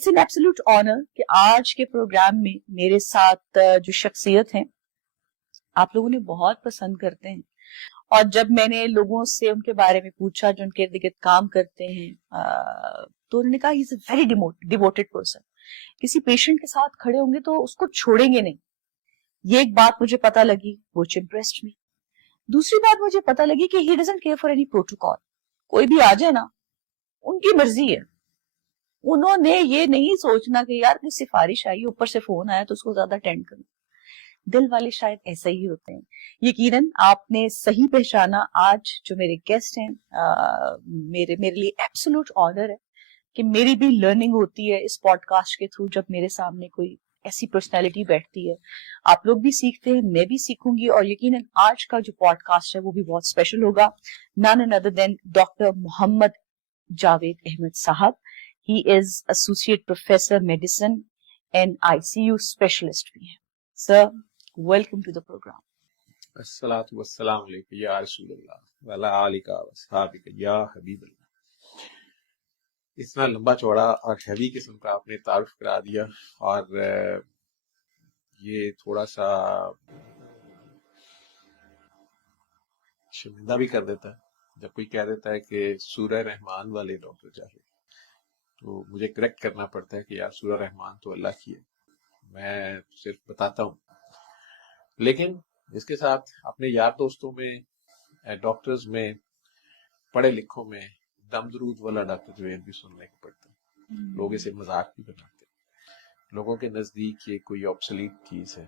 It's an absolute honour कि आज के प्रोग्राम में मेरे साथ जो शख्सियत हैं आप लोगों ने बहुत पसंद करते हैं, और जब मैंने लोगों से उनके बारे में पूछा जो उनके इर्द गिर्द काम करते हैं तो उन्होंने कहा he is a very devoted person, किसी पेशेंट के साथ खड़े होंगे तो उसको छोड़ेंगे नहीं। ये एक बात मुझे पता लगी, व्हिच इम्प्रेस्ड मी। दूसरी बात मुझे पता लगी कि he doesn't care for any protocol, कोई भी आ जाए ना उनकी मर्जी है, उन्होंने ये नहीं सोचना कि यार कोई सिफारिश आई ऊपर से फोन आया तो उसको ज्यादा अटेंड करूं। दिल वाले शायद ऐसे ही होते हैं। यकीनन आपने सही पहचाना। आज जो मेरे गेस्ट हैं मेरे लिए एब्सोल्यूट ऑनर है कि मेरी भी लर्निंग होती है इस पॉडकास्ट के थ्रू। जब मेरे सामने कोई ऐसी पर्सनैलिटी बैठती है, आप लोग भी सीखते हैं, मैं भी सीखूंगी, और यकीनन आज का जो पॉडकास्ट है वो भी बहुत स्पेशल होगा। None other than doctor Mohammad Javed Ahmed sahab. He is associate professor medicine and ICU specialist भी है। Sir, welcome to the program. अस्सलातु वस्सलाम अलैका या रसूलल्लाह व अला आलिका व अस्हाबिका या हबीबल्लाह। इतना लंबा चौड़ा और हैवी किस्म का आपने तारुफ करा दिया, और ये थोड़ा सा शर्मिंदा भी कर देता है जब कोई कह देता है कि सूरह रहमान वाले डॉक्टर जावेद। तो मुझे करेक्ट करना पड़ता है कि यार सूरह रहमान तो अल्लाह की है, मैं सिर्फ बताता हूँ। लेकिन इसके साथ अपने यार दोस्तों में, डॉक्टर्स में, पढ़े लिखों में दमदरूद वाला डॉक्टर जावेद भी सुनने को पड़ता है। लोग इसे मजाक भी बनाते हैं, लोगों के नजदीक ये कोई ऑब्सोलीट चीज है।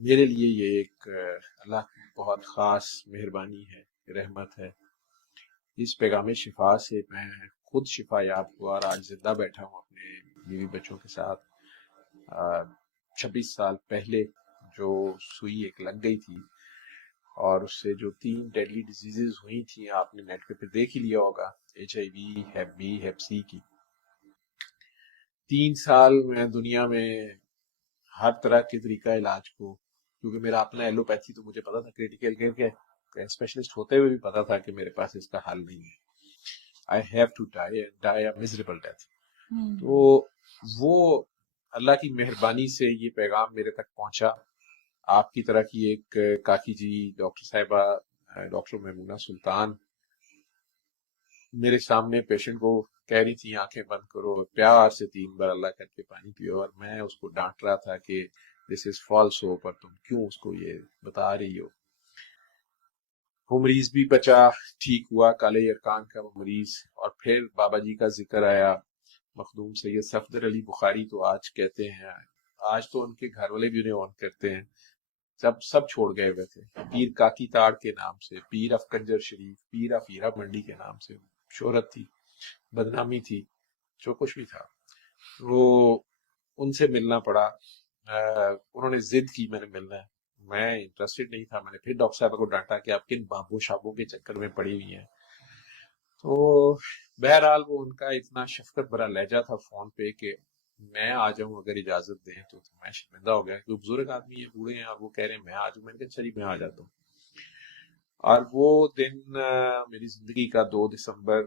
मेरे लिए ये एक अल्लाह की बहुत खास मेहरबानी है, रहमत है। इस पैगाम शिफा से मैं खुद शिफा याब हुआ और आज जिंदा बैठा हूँ अपने बीवी बच्चों के साथ। 26 साल पहले जो सुई एक लग गई थी और उससे जो 3 डेडली डिजीजेस हुई थी, आपने नेट पे फिर देख ही लिया होगा, HIV, हेप बी, हेप सी की। 3 साल मैं दुनिया में हर तरह के तरीका इलाज को, क्योंकि मेरा अपना एलोपैथी तो मुझे पता था, क्रिटिकल केयर के स्पेशलिस्ट होते हुए भी पता था कि मेरे पास इसका हल नहीं है। I have to die a miserable death. तो वो अल्लाह की मेहरबानी से ये पैगाम मेरे तक पहुंचा। आपकी तरह की एक काकी जी, डॉक्टर साहिबा, डॉक्टर मैमूना सुल्तान मेरे सामने पेशेंट को कह रही थी आंखें बंद करो, प्यार से 3 बार अल्लाह करके पानी पियो, और मैं उसको डांट रहा था कि दिस इज फॉल्स हो, पर तुम क्यों उसको ये बता रही हो। वो मरीज भी बचा, ठीक हुआ, काले यरकान का वो मरीज। और फिर बाबा जी का जिक्र आया, मखदूम सैयद सफदर अली बुखारी तो आज कहते हैं, आज तो उनके घर वाले भी उन्हें ऑन करते हैं, सब छोड़ गए हुए थे। पीर काकी ताड़ के नाम से, पीर of Kanjar Sharif, Pir of Heera Mandi के नाम से शोहरत थी, बदनामी थी, जो कुछ भी था। वो उनसे मिलना पड़ा। उन्होंने जिद की मैंने मिलना है, मैं इंटरेस्टेड नहीं था। मैंने फिर डॉक्टर साहब को डांटा कि आप किन बाबू शाबों के चक्कर में पड़ी हुई हैं। तो बहरहाल वो उनका इतना शफकत भरा लहजा था फोन पे कि मैं आ जाऊं अगर इजाजत दें। तो मैं शर्मिंदा हो गया, क्योंकि बुजुर्ग आदमी है, बूढ़े हैं, और वो कह रहे हैं मैं आ जाऊं। मैंने कहा चलिए मैं आ जाता हूँ। और वो दिन मेरी जिंदगी का 2 दिसंबर,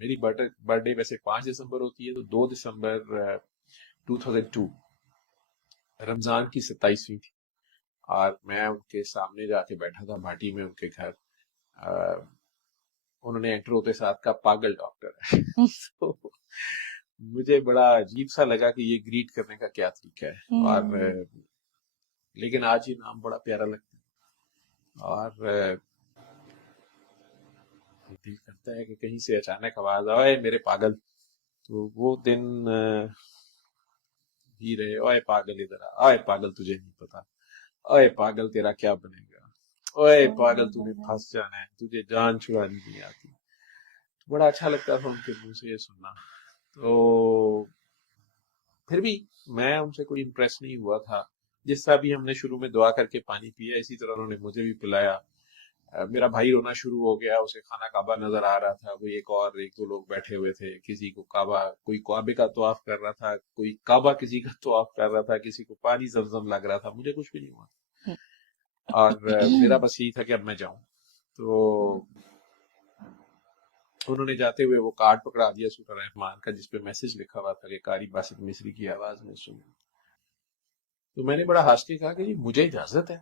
मेरी बर्थडे वैसे 5 दिसंबर होती है, तो 2 दिसंबर 2002 रमजान की 27वीं थी, और मैं उनके सामने जाके बैठा था भाटी में उनके घर। उन्होंने एंटर होते साथ कहा पागल डॉक्टर है। तो मुझे बड़ा अजीब सा लगा कि ये ग्रीट करने का क्या तरीका है। और लेकिन आज ये नाम बड़ा प्यारा लगता है, और दिल करता है कि कहीं से अचानक आवाज आए मेरे पागल। तो वो दिन ही रहे, ओए पागल इधर आ, ओए पागल तुझे नहीं पता, ओए पागल तेरा क्या बनेगा, ओए पागल तूने फंस जाना है, तुझे जान छुड़ानी नहीं आती। तो बड़ा अच्छा लगता था उनके मुंह से ये सुनना। तो फिर भी मैं उनसे कोई इम्प्रेस नहीं हुआ था। जिस तरह भी हमने शुरू में दुआ करके पानी पिया, इसी तरह उन्होंने मुझे भी पिलाया। मेरा भाई रोना शुरू हो गया, उसे खाना काबा नजर आ रहा था। वो एक दो लोग बैठे हुए थे, किसी को काबा, कोई काबे का तवाफ कर रहा था, कोई काबा किसी का तवाफ कर रहा था, किसी को पानी जमजम लग रहा था। मुझे कुछ भी नहीं हुआ, और मेरा बस यही था कि अब मैं जाऊं। तो انہوں نے جاتے ہوئے وہ کارڈ پکڑا دیا سورہ رحمان کا جس پہ میسج لکھا ہوا تھا کہ قاری باسط مصری کی آواز میں سنو. تو میں نے بڑا ہنس کے کہا کہ جی مجھے اجازت ہے.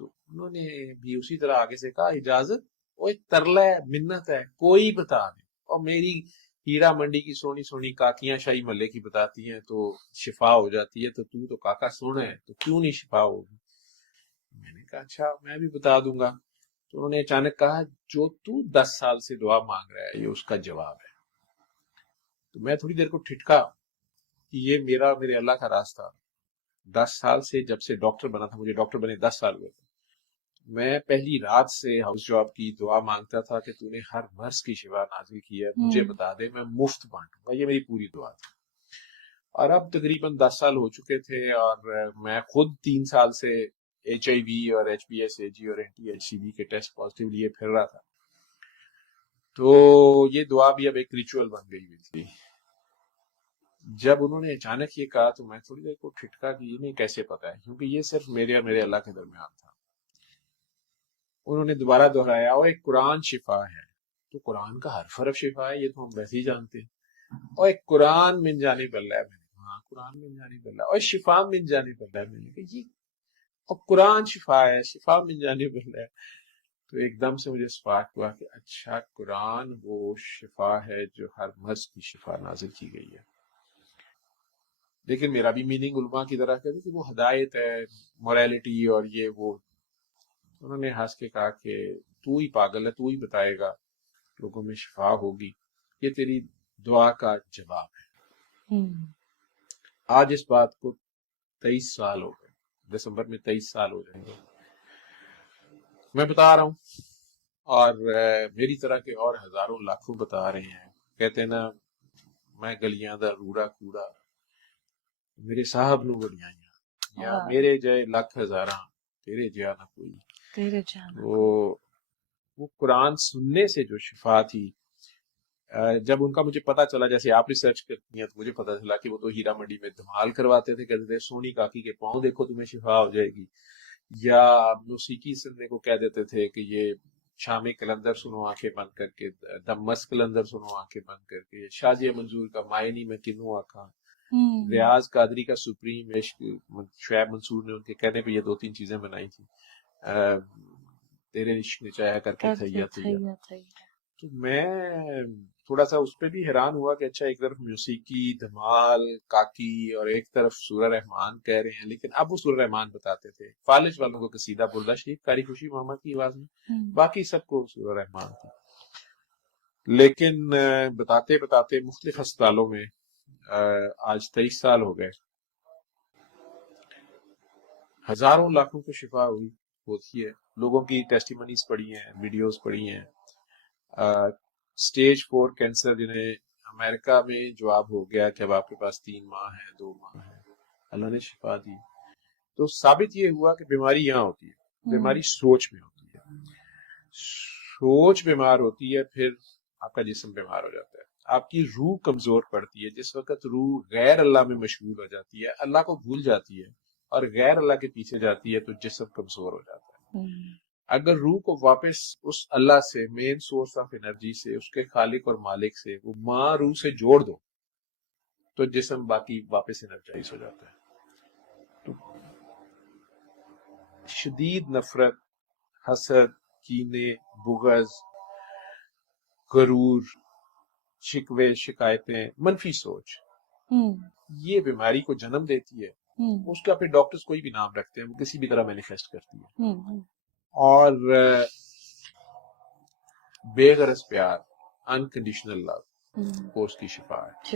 تو انہوں نے بھی اسی طرح آگے سے کہا اجازت وہ ایک ترلا ہے, منت ہے, کوئی بتا دے. اور میری ہیرا منڈی کی سونی سونی کاکیاں شاہی محلے کی بتاتی ہیں تو شفا ہو جاتی ہے, تو کاکا سونا ہے تو کیوں نہیں شفا ہوگی. میں نے کہا اچھا میں بھی بتا دوں گا. تو انہوں نے اچانک کہا جو تو 10 سال سے دعا مانگ رہا ہے یہ اس کا جواب ہے. تو میں تھوڑی دیر کو ٹھٹکا کہ یہ میرے اللہ کا راستہ. 10 سال سے جب سے ڈاکٹر بنا تھا, مجھے ڈاکٹر بنے 10 سال ہوئے تھے, میں پہلی رات سے ہاؤس جاب کی دعا مانگتا تھا کہ تو نے ہر مرض کی شفا نازل کی ہے, مجھے بتا دے میں مفت بانٹوں گا. یہ میری پوری دعا تھی. اور اب تقریباً 10 سال ہو چکے تھے اور میں خود 3 سال سے HIV اور HBsAg اور anti-HCV کے ٹیسٹ پازیٹیو لیے پھر رہا تھا. تو یہ دعا بھی اب ایک ریچول بن گئی ہوئی تھی. جب انہوں نے اچانک یہ کہا تو میں تھوڑی دیر کو ٹھٹکا کہ یہ نہیں کیسے پتا ہے, کیونکہ یہ صرف میرے اور میرے اللہ کے درمیان تھا. انہوں نے دوبارہ دہرایا اور ایک قرآن شفا ہے. تو قرآن کا ہر حرف شفا ہے یہ تو ہم ویسے ہی جانتے ہیں. اور ایک قرآن من جانب اللہ ہے. میں نے ہاں قرآن من جانب اللہ اور شفا من جانب اللہ ہے. میں نے کہا یہ اور قرآن شفا ہے, شفا من جانب اللہ ہے. تو ایک دم سے مجھے سپارک ہوا کہ اچھا قرآن وہ شفا ہے جو ہر مرض کی شفا نازل کی گئی ہے. لیکن میرا بھی میننگ علماء کی طرح کہتے کہ وہ ہدایت ہے, موریلٹی اور یہ وہ. انہوں نے ہنس کے کہا کہ تو ہی پاگل ہے, تو ہی بتائے گا لوگوں میں شفا ہوگی, یہ تیری دعا کا جواب ہے. آج اس بات کو 23 سال ہو گئے, دسمبر میں 23 سال ہو جائیں گے. میں بتا رہا ہوں اور میری طرح کے اور ہزاروں لاکھوں بتا رہے ہیں. کہتے ہیں نا میں گلیاں دا روڑا کوڑا میرے صاحب نو گلیاں یا میرے جائے لاکھ ہزاراں تیرے جیا نہ کوئی. تیرے جانا وہ قرآن سننے سے جو شفا تھی, جب ان کا مجھے پتا چلا, جیسے آپ ریسرچ کرتی ہیں تو مجھے پتا چلا کہ وہ تو ہیرا منڈی میں دھمال کرواتے تھے, کہتے تھے سونی کاکی کے پاؤں دیکھو تمہیں شفا ہو جائے گی, یا موسیقی سننے کو کہہ دیتے تھے کہ یہ شامی کلندر سنو آنکھیں بند کر کے, دمس کلندر سنو آنکھیں بند کر کے, شازیہ منظور کا معنی میں کنوں آنکھاں, ریاض قادری کا سپریم عشق, شعیب منصور نے ان کے کہنے پہ یہ 2-3 چیزیں بنائی تھی, تیرے عشق نے چاہیا کر کے تھیا تھیا. تو میں تھوڑا سا اس پہ بھی حیران ہوا کہ اچھا ایک طرف موسیقی دھمال کاکی اور ایک طرف سورہ رحمان کہہ رہے ہیں, لیکن اب وہ سورہ رحمان بتاتے تھے. فالج والوں کو قصیدہ بلدہ شریف قاری خوشی محمد کی آواز میں, باقی سب کو سورہ رحمان تھی. لیکن بتاتے بتاتے مختلف ہسپتالوں میں آج 23 سال ہو گئے, ہزاروں لاکھوں کو شفا ہوتی ہے. لوگوں کی ٹیسٹیمنیز پڑھی ہیں, ویڈیوز پڑھی ہیں. سٹیج 4 کینسر جنہیں امریکہ میں جواب ہو گیا کہ اب آپ کے پاس 3 ماہ ہیں, 2 ماہ ہیں, اللہ نے شفا دی. تو ثابت یہ ہوا کہ بیماری یہاں ہوتی ہے, بیماری سوچ میں ہوتی ہے. سوچ بیمار ہوتی ہے, پھر آپ کا جسم بیمار ہو جاتا ہے, آپ کی روح کمزور پڑتی ہے. جس وقت روح غیر اللہ میں مشغول ہو جاتی ہے, اللہ کو بھول جاتی ہے اور غیر اللہ کے پیچھے جاتی ہے, تو جسم کمزور ہو جاتا ہے. اگر روح کو واپس اس اللہ سے, مین سورس آف انرجی سے, اس کے خالق اور مالک سے, وہ ماں روح سے جوڑ دو, تو جسم باقی واپس انرجائز ہو جاتا ہے. تو شدید نفرت, حسد, کینے, بغض, غرور, شکوے, شکایتیں, منفی سوچ, یہ بیماری کو جنم دیتی ہے. اس کا پھر ڈاکٹرز کوئی بھی نام رکھتے ہیں, وہ کسی بھی طرح مینیفیسٹ کرتی ہے. اور بے غرض پیار, انکنڈیشنل لو, وہ اس کی شفا ہے.